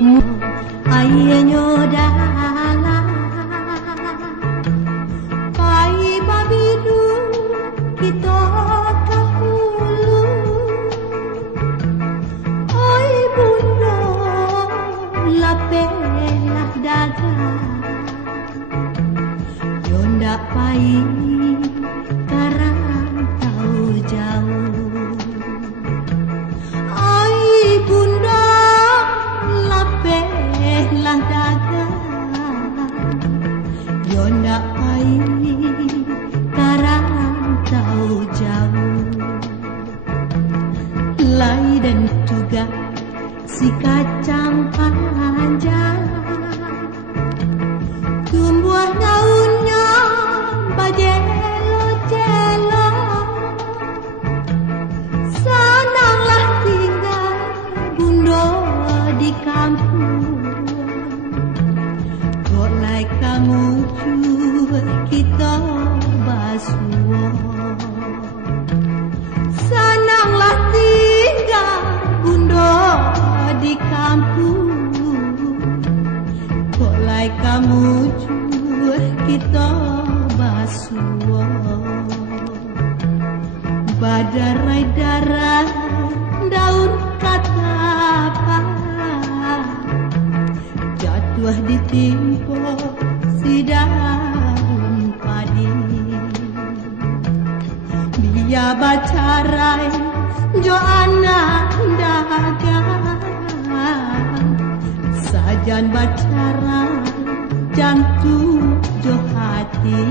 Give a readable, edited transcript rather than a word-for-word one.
Ayenyo dala pai babidu kita kahulu. Oi bunda lapelah daga yonda pai karang tau jauh. Yonda pai karang tau jauh. Lai dan juga si kacang panjang tumbuh daunnya bajelo-jelo. Senanglah tinggal bundo di kampung. Golai kamu kita basuo. Senanglah tinggal bundo di kampung. Golai kamu kita basuo. Badarai darah daun katapa jatuh ditimpo si daun padi. Dia bacarai jo anak dagang sajan bacarai jantung jo hati.